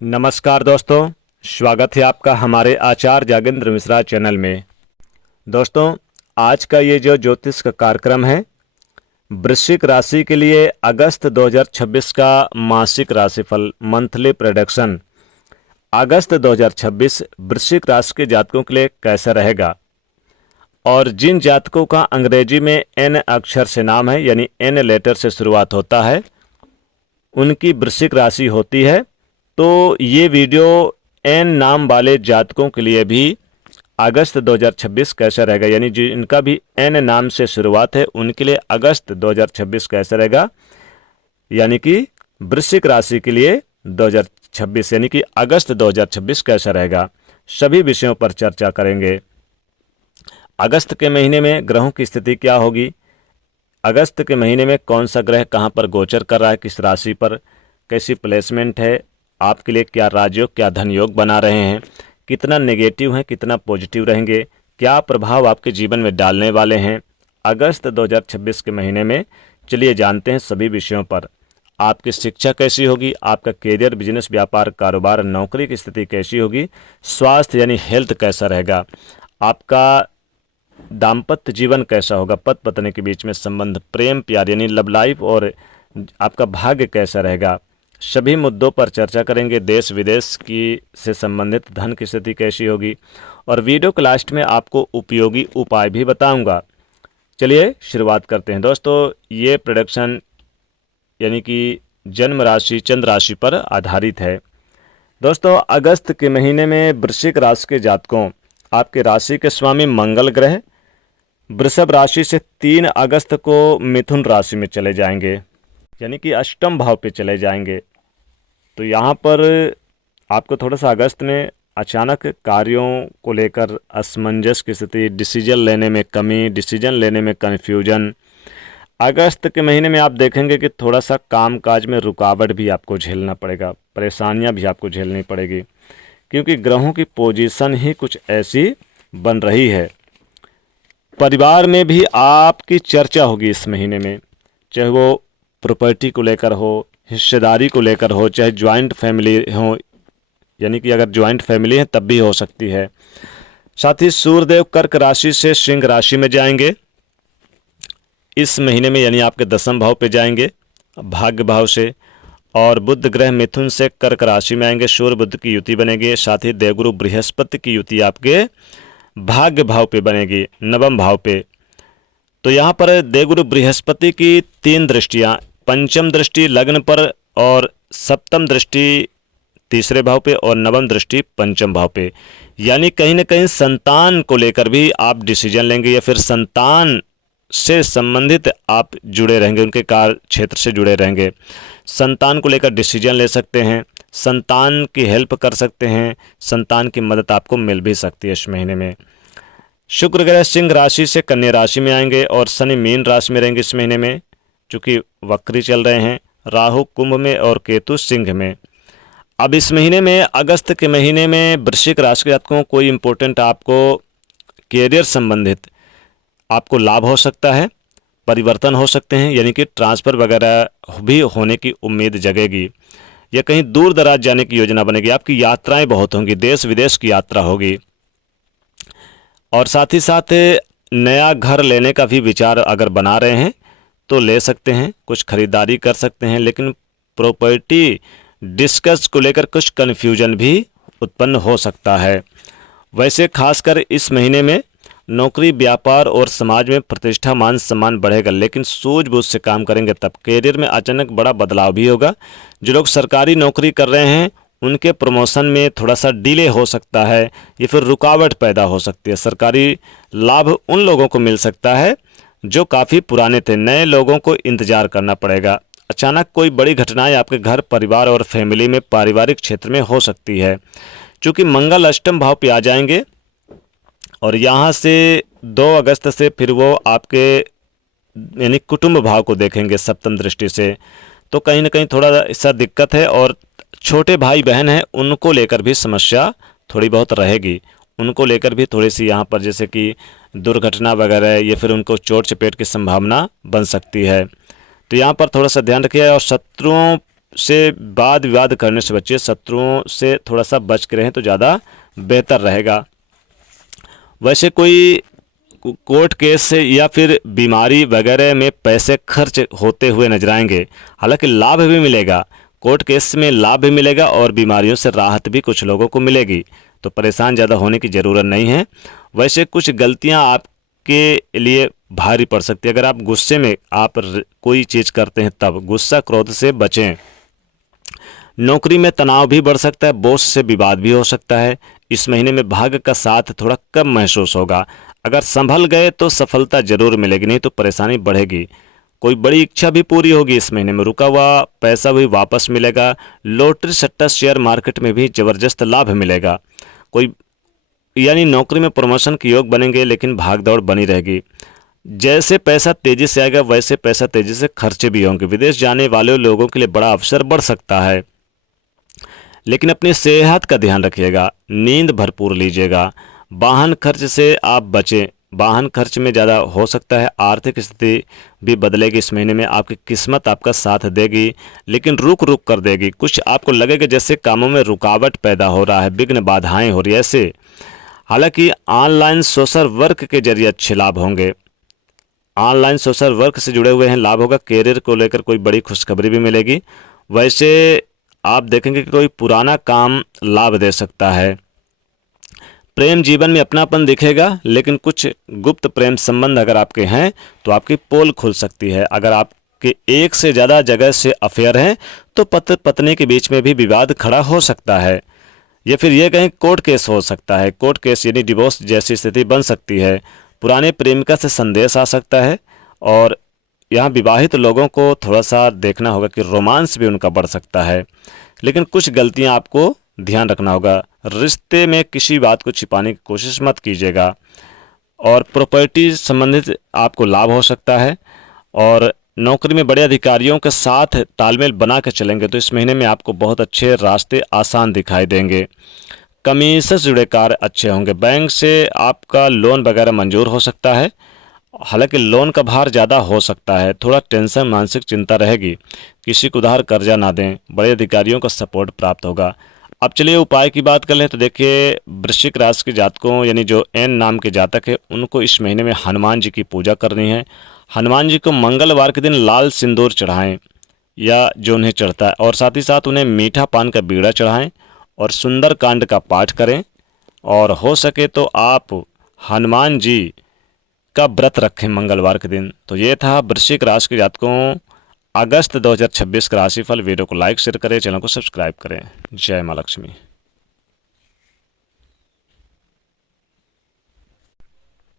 नमस्कार दोस्तों, स्वागत है आपका हमारे आचार्य जागेंद्र मिश्रा चैनल में। दोस्तों, आज का ये जो ज्योतिष का कार्यक्रम है, वृश्चिक राशि के लिए अगस्त 2026 का मासिक राशिफल मंथली प्रेडिक्शन अगस्त 2026 वृश्चिक राशि के जातकों के लिए कैसा रहेगा। और जिन जातकों का अंग्रेजी में एन अक्षर से नाम है, यानी एन लेटर से शुरुआत होता है, उनकी वृश्चिक राशि होती है। तो ये वीडियो एन नाम वाले जातकों के लिए भी अगस्त 2026 कैसा रहेगा, यानी जिनका भी एन नाम से शुरुआत है उनके लिए अगस्त 2026 कैसा रहेगा, यानी कि वृश्चिक राशि के लिए 2026 यानी कि अगस्त 2026 कैसा रहेगा। सभी विषयों पर चर्चा करेंगे। अगस्त के महीने में ग्रहों की स्थिति क्या होगी, अगस्त के महीने में कौन सा ग्रह कहाँ पर गोचर कर रहा है, किस राशि पर, कैसी प्लेसमेंट है, आपके लिए क्या राजयोग क्या धन योग बना रहे हैं, कितना नेगेटिव है कितना पॉजिटिव रहेंगे, क्या प्रभाव आपके जीवन में डालने वाले हैं अगस्त 2026 के महीने में। चलिए जानते हैं सभी विषयों पर। आपकी शिक्षा कैसी होगी, आपका कैरियर, बिजनेस, व्यापार, कारोबार, नौकरी की स्थिति कैसी होगी, स्वास्थ्य यानी हेल्थ कैसा रहेगा, आपका दाम्पत्य जीवन कैसा होगा, पति पत्नी के बीच में संबंध, प्रेम प्यार यानी लव लाइफ, और आपका भाग्य कैसा रहेगा। सभी मुद्दों पर चर्चा करेंगे। देश विदेश की से संबंधित धन की स्थिति कैसी होगी, और वीडियो के लास्ट में आपको उपयोगी उपाय भी बताऊंगा। चलिए शुरुआत करते हैं। दोस्तों, ये प्रेडिक्शन यानी कि जन्म राशि चंद्र राशि पर आधारित है। दोस्तों, अगस्त के महीने में वृश्चिक राशि के जातकों, आपके राशि के स्वामी मंगल ग्रह वृषभ राशि से 3 अगस्त को मिथुन राशि में चले जाएंगे, यानी कि अष्टम भाव पे चले जाएंगे। तो यहाँ पर आपको थोड़ा सा अगस्त में अचानक कार्यों को लेकर असमंजस की स्थिति, डिसीजन लेने में कमी, डिसीजन लेने में कन्फ्यूजन। अगस्त के महीने में आप देखेंगे कि थोड़ा सा कामकाज में रुकावट भी आपको झेलना पड़ेगा, परेशानियाँ भी आपको झेलनी पड़ेगी, क्योंकि ग्रहों की पोजीशन ही कुछ ऐसी बन रही है। परिवार में भी आपकी चर्चा होगी इस महीने में, चाहे वो प्रॉपर्टी को लेकर हो, हिस्सेदारी को लेकर हो, चाहे ज्वाइंट फैमिली हो, यानी कि अगर ज्वाइंट फैमिली है तब भी हो सकती है। साथ ही सूर्यदेव कर्क राशि से सिंह राशि में जाएंगे इस महीने में, यानी आपके 10वें भाव पे जाएंगे भाग्य भाव से, और बुध ग्रह मिथुन से कर्क राशि में आएंगे, सूर्य बुध की युति बनेगी। साथ ही देवगुरु बृहस्पति की युति आपके भाग्य भाव पे बनेगी 9वें भाव पे। तो यहाँ पर देवगुरु बृहस्पति की 3 दृष्टियाँ, पंचम दृष्टि लग्न पर, और सप्तम दृष्टि तीसरे भाव पे, और 9वीं दृष्टि पंचम भाव पे। यानी कहीं ना कहीं संतान को लेकर भी आप डिसीजन लेंगे, या फिर संतान से संबंधित आप जुड़े रहेंगे, उनके कार्य क्षेत्र से जुड़े रहेंगे। संतान को लेकर डिसीजन ले सकते हैं, संतान की हेल्प कर सकते हैं, संतान की मदद आपको मिल भी सकती है इस महीने में। शुक्र ग्रह सिंह राशि से कन्या राशि में आएंगे, और शनि मीन राशि में रहेंगे इस महीने में, चूँकि वक्री चल रहे हैं। राहु कुंभ में और केतु सिंह में। अब इस महीने में अगस्त के महीने में वृश्चिक राशि के जातकों को कोई इम्पोर्टेंट आपको कैरियर संबंधित आपको लाभ हो सकता है, परिवर्तन हो सकते हैं, यानी कि ट्रांसफ़र वगैरह भी होने की उम्मीद जगेगी, या कहीं दूर दराज जाने की योजना बनेगी। आपकी यात्राएं बहुत होंगी, देश विदेश की यात्रा होगी, और साथ ही साथ नया घर लेने का भी विचार अगर बना रहे हैं तो ले सकते हैं, कुछ खरीदारी कर सकते हैं। लेकिन प्रॉपर्टी डिस्कस को लेकर कुछ कन्फ्यूजन भी उत्पन्न हो सकता है। वैसे खासकर इस महीने में नौकरी, व्यापार और समाज में प्रतिष्ठा, मान सम्मान बढ़ेगा, लेकिन सूझबूझ से काम करेंगे तब। कैरियर में अचानक बड़ा बदलाव भी होगा। जो लोग सरकारी नौकरी कर रहे हैं उनके प्रमोशन में थोड़ा सा डिले हो सकता है, या फिर रुकावट पैदा हो सकती है। सरकारी लाभ उन लोगों को मिल सकता है जो काफ़ी पुराने थे, नए लोगों को इंतजार करना पड़ेगा। अचानक कोई बड़ी घटनाएं आपके घर, परिवार और फैमिली में, पारिवारिक क्षेत्र में हो सकती है। चूँकि मंगल अष्टम भाव पे आ जाएंगे, और यहाँ से 2 अगस्त से फिर वो आपके यानी कुटुंब भाव को देखेंगे सप्तम दृष्टि से, तो कहीं ना कहीं थोड़ा सा दिक्कत है। और छोटे भाई बहन हैं उनको लेकर भी समस्या थोड़ी बहुत रहेगी, उनको लेकर भी थोड़ी सी यहाँ पर जैसे कि दुर्घटना वगैरह, या फिर उनको चोट चपेट की संभावना बन सकती है। तो यहाँ पर थोड़ा सा ध्यान रखिए। और शत्रुओं से वाद विवाद करने से बचिए, शत्रुओं से थोड़ा सा बच के रहें तो ज़्यादा बेहतर रहेगा। वैसे कोई कोर्ट केस से या फिर बीमारी वगैरह में पैसे खर्च होते हुए नजर आएंगे, हालांकि लाभ भी मिलेगा, कोर्ट केस में लाभ भी मिलेगा और बीमारियों से राहत भी कुछ लोगों को मिलेगी, तो परेशान ज़्यादा होने की ज़रूरत नहीं है। वैसे कुछ गलतियां आपके लिए भारी पड़ सकती है। अगर आप गुस्से में कोई चीज़ करते हैं तब गुस्सा क्रोध से बचें। नौकरी में तनाव भी बढ़ सकता है, बॉस से विवाद भी हो सकता है। इस महीने में भाग्य का साथ थोड़ा कम महसूस होगा। अगर संभल गए तो सफलता जरूर मिलेगी, नहीं तो परेशानी बढ़ेगी। कोई बड़ी इच्छा भी पूरी होगी इस महीने में, रुका हुआ पैसा भी वापस मिलेगा। लॉटरी सट्टा शेयर मार्केट में भी जबरदस्त लाभ मिलेगा। कोई यानी नौकरी में प्रमोशन के योग बनेंगे, लेकिन भाग दौड़ बनी रहेगी। जैसे पैसा तेजी से आएगा वैसे पैसा तेजी से खर्चे भी होंगे। विदेश जाने वाले लोगों के लिए बड़ा अवसर बढ़ सकता है, लेकिन अपनी सेहत का ध्यान रखिएगा, नींद भरपूर लीजिएगा। वाहन खर्च से आप बचें, वाहन खर्च में ज़्यादा हो सकता है। आर्थिक स्थिति भी बदलेगी इस महीने में, आपकी किस्मत आपका साथ देगी, लेकिन रुक रुक कर देगी। कुछ आपको लगेगा जैसे कामों में रुकावट पैदा हो रहा है, विघ्न बाधाएं हो रही है ऐसे। हालांकि ऑनलाइन सोशल वर्क के जरिए अच्छे लाभ होंगे, ऑनलाइन सोशल वर्क से जुड़े हुए हैं, लाभ होगा। कैरियर को लेकर कोई बड़ी खुशखबरी भी मिलेगी। वैसे आप देखेंगे कि कोई पुराना काम लाभ दे सकता है। प्रेम जीवन में अपनापन दिखेगा, लेकिन कुछ गुप्त प्रेम संबंध अगर आपके हैं तो आपकी पोल खुल सकती है। अगर आपके एक से ज़्यादा जगह से अफेयर है तो पति पत्नी के बीच में भी विवाद खड़ा हो सकता है, या फिर ये कहीं कोर्ट केस हो सकता है। कोर्ट केस यानी डिवोर्स जैसी स्थिति बन सकती है। पुराने प्रेमिका से संदेश आ सकता है, और यहाँ विवाहित लोगों को थोड़ा सा देखना होगा कि रोमांस भी उनका बढ़ सकता है, लेकिन कुछ गलतियाँ आपको ध्यान रखना होगा। रिश्ते में किसी बात को छिपाने की कोशिश मत कीजिएगा, और प्रॉपर्टी संबंधित आपको लाभ हो सकता है। और नौकरी में बड़े अधिकारियों के साथ तालमेल बना के चलेंगे तो इस महीने में आपको बहुत अच्छे रास्ते आसान दिखाई देंगे। कमीशन से जुड़े कार्य अच्छे होंगे। बैंक से आपका लोन वगैरह मंजूर हो सकता है, हालांकि लोन का भार ज़्यादा हो सकता है। थोड़ा टेंशन, मानसिक चिंता रहेगी। किसी को उधार कर्जा ना दें, बड़े अधिकारियों का सपोर्ट प्राप्त होगा। अब चलिए उपाय की बात कर लें तो देखिए, वृश्चिक राशि के जातकों यानी जो एन नाम के जातक है उनको इस महीने में हनुमान जी की पूजा करनी है। हनुमान जी को मंगलवार के दिन लाल सिंदूर चढ़ाएं या जो उन्हें चढ़ता है, और साथ ही साथ उन्हें मीठा पान का बीड़ा चढ़ाएं और सुंदर कांड का पाठ करें। और हो सके तो आप हनुमान जी का व्रत रखें मंगलवार के दिन। तो ये था वृश्चिक राशि के जातकों अगस्त 2026 का राशिफल। वीडियो को लाइक शेयर करें, चैनल को सब्सक्राइब करें। जय मां लक्ष्मी।